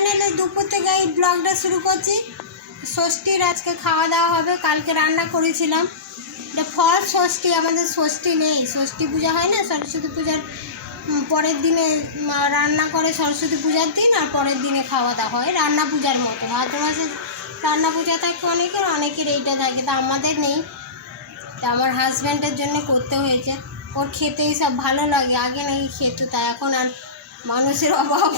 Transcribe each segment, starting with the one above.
চ্যানেলে দুপুর থেকে এই ব্লগটা শুরু করছি। ষষ্ঠীর আজকে খাওয়া দাওয়া হবে, কালকে রান্না করেছিলাম। এটা ফল ষষ্ঠী, আমাদের ষষ্ঠী নেই। ষষ্ঠী পূজা হয় না, সরস্বতী পূজার পরের দিনে রান্না করে সরস্বতী পূজার দিন আর পরের দিনে খাওয়া দাওয়া হয়। রান্না পূজার মতো। ভাদ্র মাসে রান্না পূজা থাকে অনেকের অনেকের এইটা থাকে, তা আমাদের নেই। তা আমার হাজব্যান্ডের জন্য করতে হয়েছে। ওর খেতেই সব ভালো লাগে, আগে নাকি খেত, তা এখন আর মানুষের অভাব।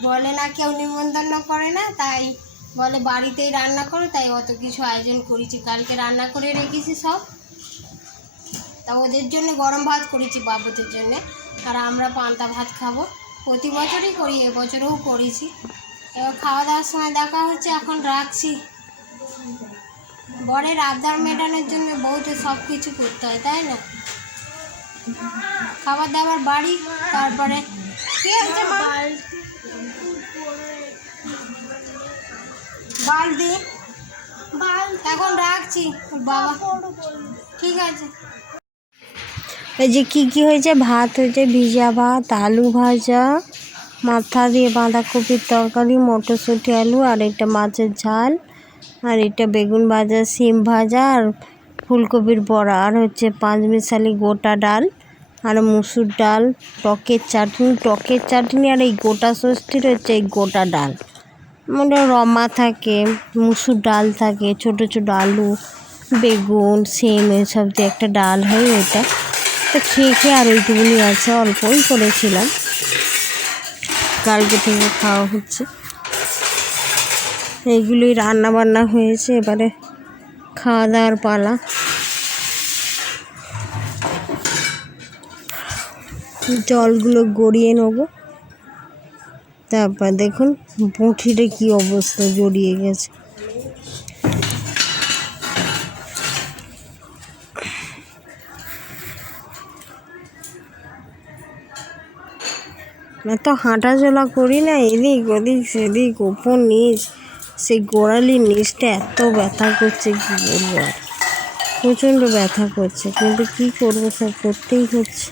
বলে না কেউ নিমন্ত্রণ করে না, তাই বলে বাড়িতেই রান্না করো, তাই অত কিছু আয়োজন করেছি। কালকে রান্না করে রেখেছি সব। তা ওদের জন্য গরম ভাত করেছি বাবুদের জন্য। আর আমরা পান্তা ভাত খাব। প্রতি বছরই করি, এবছরেও করেছি। এবার খাওয়া দাওয়ার সময় দেখা হচ্ছে, এখন রাখছি। বরের আবদার মেটানোর জন্য বউকে সব কিছু করতে হয়, তাই না? খাবার দাবার বাড়ি, তারপরে কি বালতি। এখন রাখছি, বাবা। ঠিক আছে। এই যে কি কি হয়েছে? ভাত হয়েছে, ভিজা ভাত, আলু ভাজা, মাথা দিয়ে বাঁধাকপির তরকারি, মটরশুঁটি, আলু, আর এটা মাছের ঝাল, আর এটা বেগুন ভাজা, সিম ভাজা, আর ফুলকপির বড়া, আর হচ্ছে পাঁচ মিশালি গোটা ডাল, আর মুসুর ডাল, টকের চাটনি টকের চাটনি, আর এই গোটা ষষ্ঠীর হচ্ছে এই গোটা ডাল। মানে রমা থাকে, মুসুর ডাল থাকে, ছোট ছোট আলু, বেগুন, সিম এসব দিয়ে একটা ডাল হয় ওইটা। তো খেয়ে খেয়ে আর ওইটুকুনি আছে, অল্পই করেছিলাম। কালকে থেকে খাওয়া হচ্ছে। এইগুলোই রান্না বান্না হয়েছে, এবারে খাওয়া দাওয়ার পালা। জলগুলো গড়িয়ে নেব। তারপর দেখুন বঁঠিটা কি অবস্থা জড়িয়ে গেছে। এত হাঁটাচলা করি না, এদিক ওদিক, সেদিক, ওপর নিচ, সেই গোড়ালির নিচটা এত ব্যথা করছে, কি বলব আর। প্রচণ্ড ব্যথা করছে, কিন্তু কি করব সব করতেই হচ্ছে।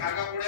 ঢাকা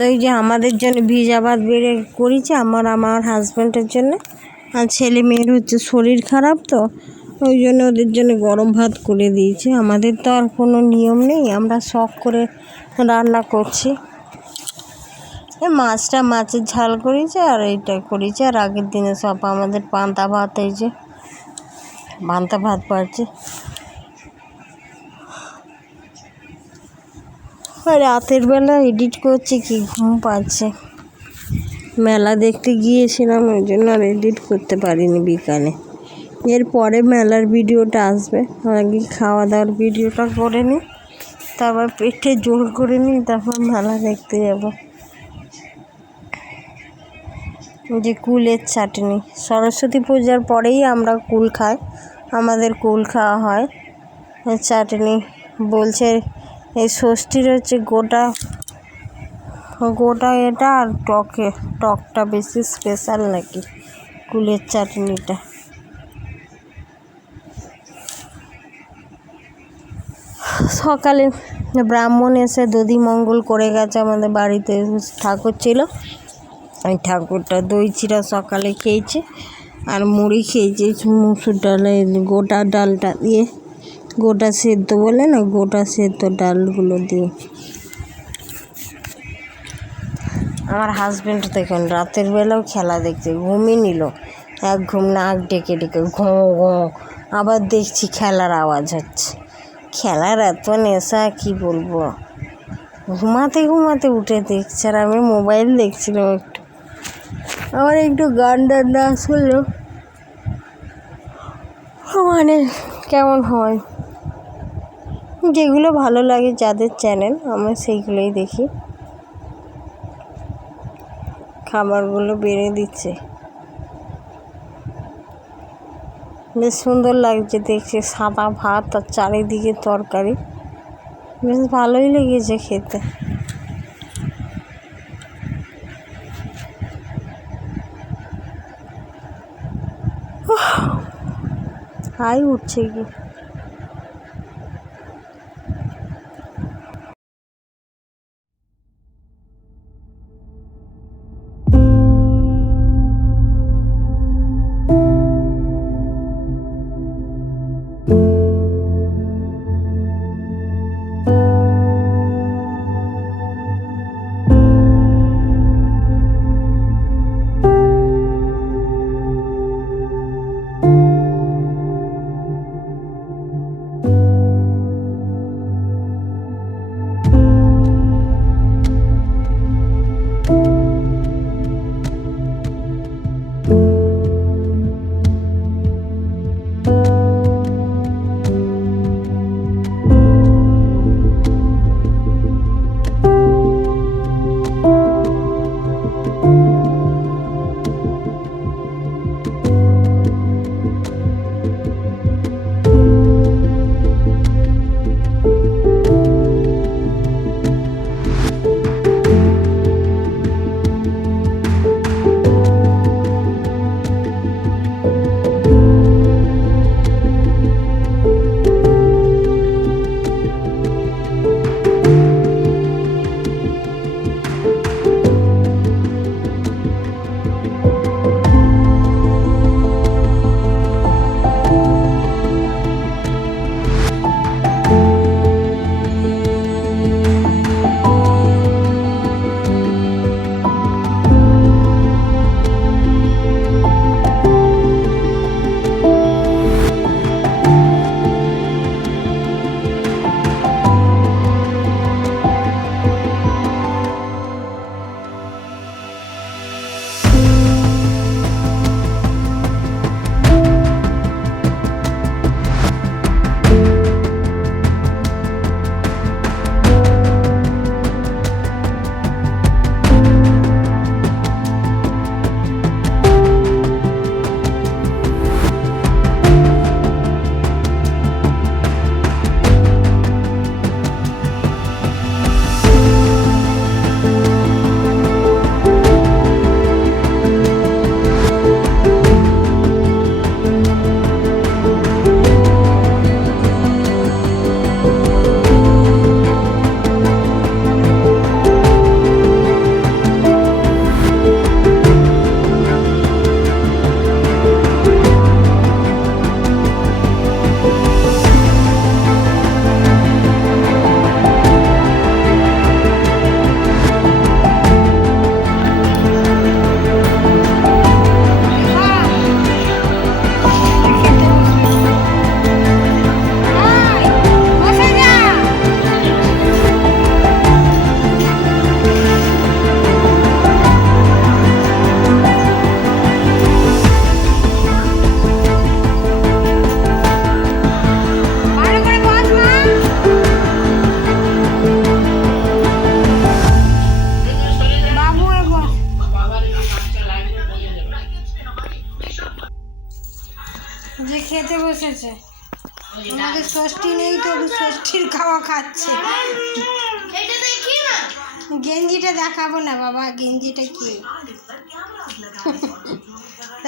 তো এই যে আমাদের জন্য ভিজা ভাত বেড়ে করেছি আমার আমার হাজব্যান্ডের জন্য। আর ছেলে মেয়ের হচ্ছে শরীর খারাপ তো, ওই জন্য ওদের জন্য গরম ভাত করে দিয়েছি। আমাদের তো আর কোনো নিয়ম নেই, আমরা শখ করে রান্না করছি। এ মাছটা মাছের ঝাল করেছে আর এইটা করেছে, আর আগের দিনে সব আমাদের পান্তা ভাত, এই যে পান্তা ভাত পাচ্ছে রাতের বেলা এডিট করছি কি ঘুম পাচ্ছে। মেলা দেখতে গিয়েছিলাম, ওই জন্য আর এডিট করতে পারিনি বিকালে। এরপরে মেলার ভিডিওটা আসবে। আগে খাওয়া দাওয়ার ভিডিওটা করে নিই, তারপর পেটে জোর করে নিই, তারপর মেলা দেখতে যাব। যে কুলের চাটনি। সরস্বতী পূজার পরেই আমরা কুল খাই। আমাদের কুল খাওয়া হয়। চাটনি বলছে এই ষষ্ঠীর হচ্ছে গোটা গোটা এটা আর টকে, টকটা বেশি স্পেশাল নাকি, কুলের চাটনিটা। সকালে ব্রাহ্মণ এসে দধি মঙ্গল করে গেছে আমাদের বাড়িতে, ঠাকুর ছিল, ওই ঠাকুরটা দই চিরা সকালে খেয়েছে, আর মুড়ি খেয়েছে, মুসুর ডালে গোটা ডালটা দিয়ে। গোটা সেদ্ধ বলে না, গোটা সেদ্ধ ডালগুলো দিয়ে। আমার হাজবেন্ড দেখুন, রাতের বেলাও খেলা দেখছে ঘুমিয়ে নিল। এক ঘুম নাক ডেকে ডেকে ঘুম ঘুম। আবার দেখছি খেলার আওয়াজ হচ্ছে। খেলার এত নেশা, কি বলব? ঘুমাতে ঘুমাতে উঠে দেখছে আর আমি মোবাইল দেখছিলাম একটু। আমার একটু গান না শুনলো মানে কেমন হয়? যেগুলো ভালো লাগে যাদের চ্যানেল, আমরা সেইগুলোই দেখি। খাবারগুলো বেড়ে দিচ্ছে। বেশ সুন্দর লাগছে দেখছি সাদা ভাত আর চারিদিকে তরকারি। বেশ ভালোই লেগেছে খেতে। হাই উঠছে কি?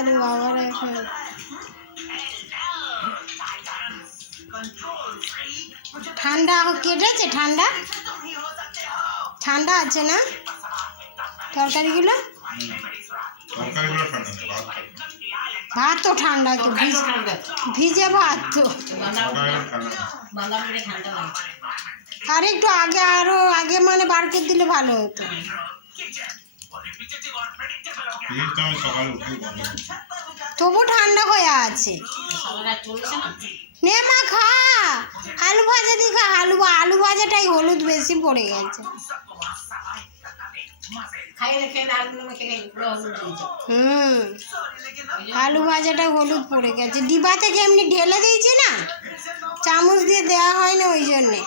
তাহলে বাবারা এখন ঠান্ডা কেটেছে ঠান্ডা? ঠান্ডা আছে না? তরকারিগুলো? ভাত। তো ঠান্ডা তো ভিজ ভিজে ভাত তো। আর একটু আগে আরও আগে মানে বার করে দিলে ভালো হতো ফ্রিজটা আমি সকালে উঠেই বন্ধ করি। তবু ঠান্ডা হয়ে আছে। নে মা খা। আলু ভাজা দি খা। আলু আলু ভাজাটাই হলুদ বেশি পড়ে গেছে। হুম। আলু ভাজাটা হলুদ পড়ে গেছে। ডিবা থেকে এমনি ঢেলে দিয়েছি না চামচ দিয়ে দেওয়া হয় না ওই জন্যে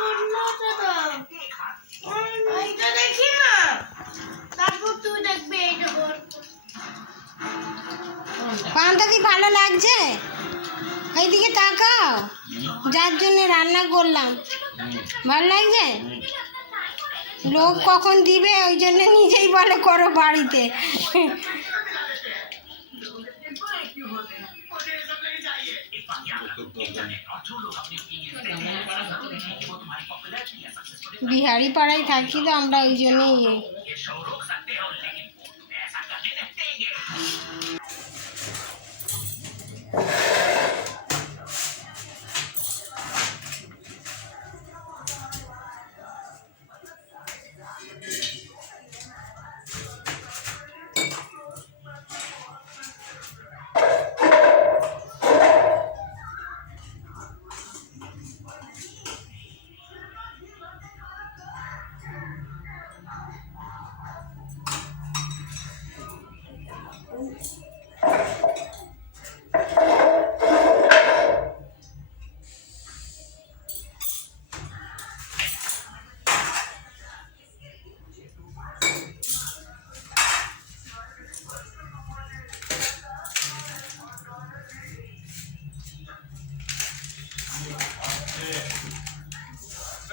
অন্যটা দাও এইটা দেখি না তারপর তুই দেখবি বল পানটা কি ভালো লাগছে? এইদিকে তাকাও। যার জন্য রান্না করলাম। ভালো লাগছে? লোক কখন দিবে? ওই জন্য নিজেই বলে করো বাড়িতে। বিহারি পাড়ায় থাকি তো আমরা ওই জন্যই ইয়ে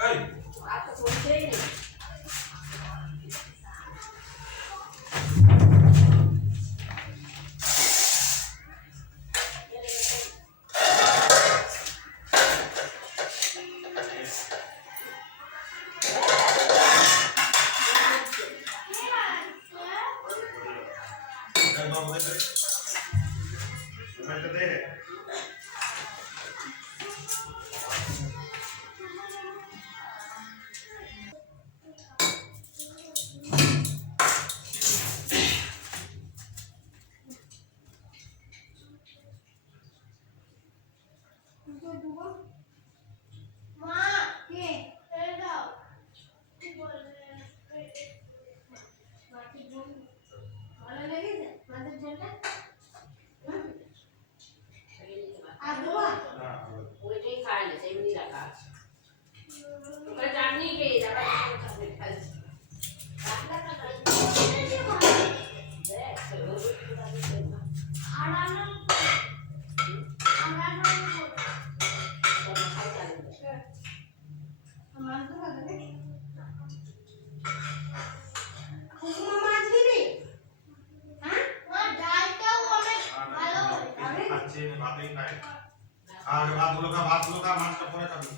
মা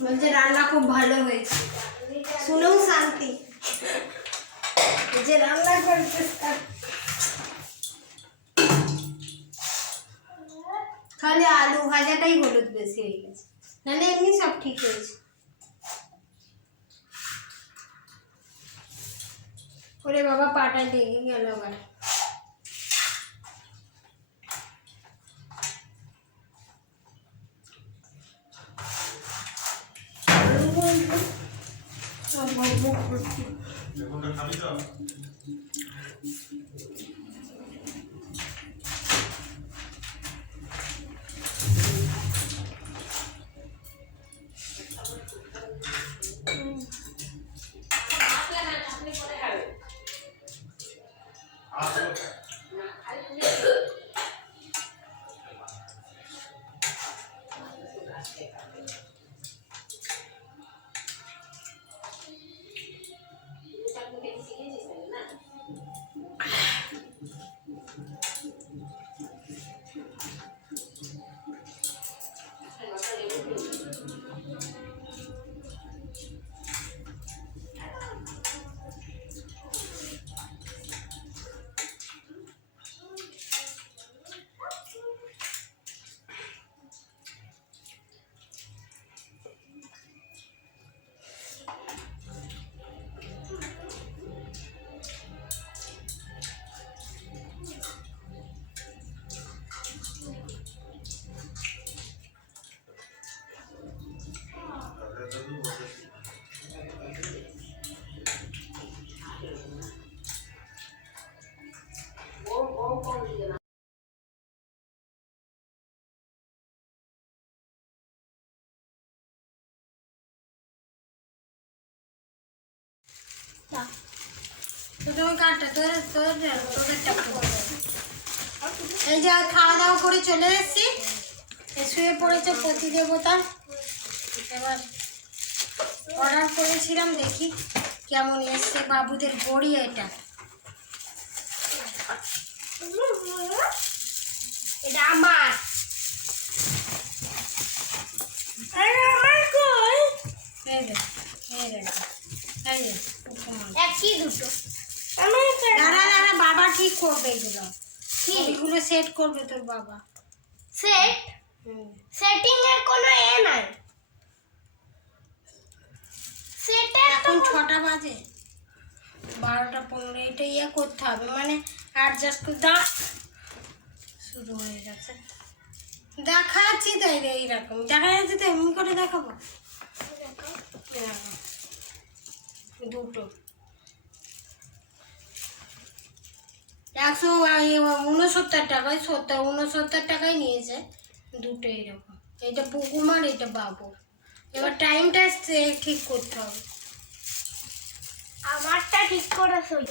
বলছে রান্না খুব ভালো হয়েছে। শুনেও শান্তি। যে রান্না করতে খালি আলু ভাজাটাই হলুদ বেশি হয়ে গেছে। নাহলে এমনি সব ঠিক হয়েছে। ওরে বাবা পাটা লেগে গেল আবার বেগুনটা খাবি তো তুমি কাটটা, তোর তোর তোদেরটা। এই যে খাওয়া দাওয়া করে চলে এসেছি। শুয়ে পড়েছে প্রতি দেবতা এবার অর্ডার করেছিলাম, দেখি কেমন এসছে বাবুদের বড়ি এটা। এটা আমার। এই যে এই যে, এই উপমা। একই দুটো। আমার দাঁড়া দাঁড়া বাবা ঠিক করবে এগুলো এগুলো সেট করবে তোর বাবা। সেট সেটিং এর কোনো এ নাই। সেটের এখন ছটা বাজে। বারোটা পনেরো এটা ইয়ে করতে হবে। মানে অ্যাডজাস্ট করে দা শুরু হয়ে গেছে। দেখাচ্ছি তাই রে এইরকম। দেখা যাচ্ছে তো এমনি করে দেখাবো? দেখো। দুটো। একশো উনসত্তর টাকায় সত্তর, উনসত্তর টাকায় নিয়েছে। দুটো এরকম। এটা পুকুমার এটা বাবুর। এবার টাইমটা ঠিক করতে হবে। আমারটা ঠিক করে সই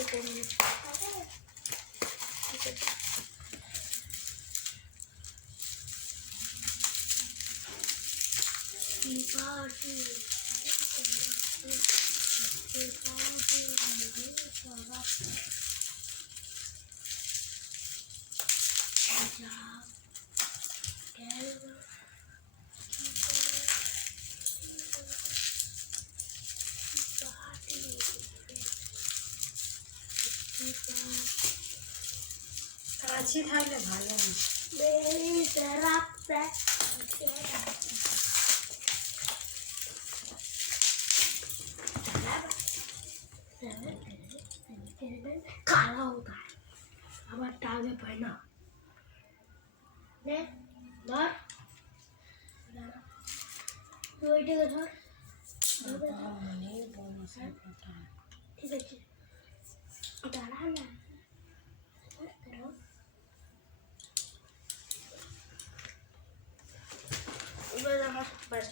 কাছে থাকলে ভালো। কালো আবার টাগে পাই না নে ধর তুই ওইটাকে ধর বাবা অনেক বড় সাইকেলটা। ঠিক আছে দাঁড়া না দাঁড়াও। এবার আমার ব্যাস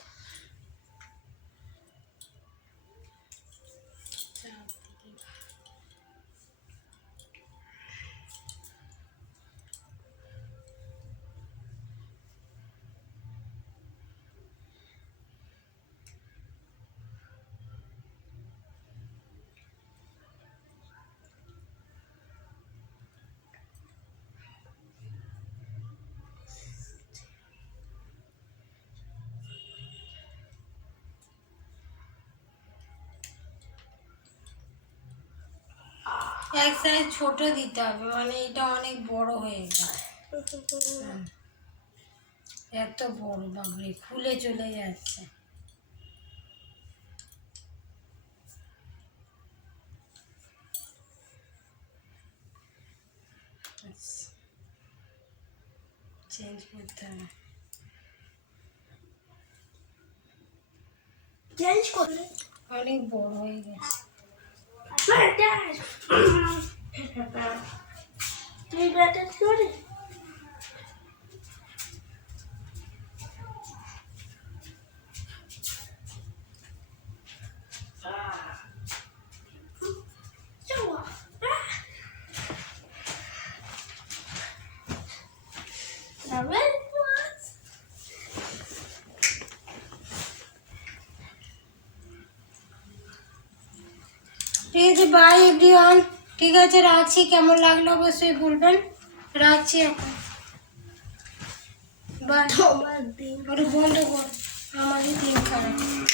এক সাইজ ছোট দিতে হবে মানে এটা অনেক বড় হয়ে গেছে এত বড় বাবরে খুলে চলে যাচ্ছে। চেঞ্জ করতে হবে। চেঞ্জ করলে? অনেক বড় হয়ে গেছে। My dad. dies. Maybe I just got it. ঠিক আছে বাই এভরিওয়ান ঠিক আছে রাখছি। কেমন লাগল অবশ্যই বলবেন। রাখছি এখন। বাই তোমার দিন। ওটা বন্ধ কর। আমারই দিন খারাপ।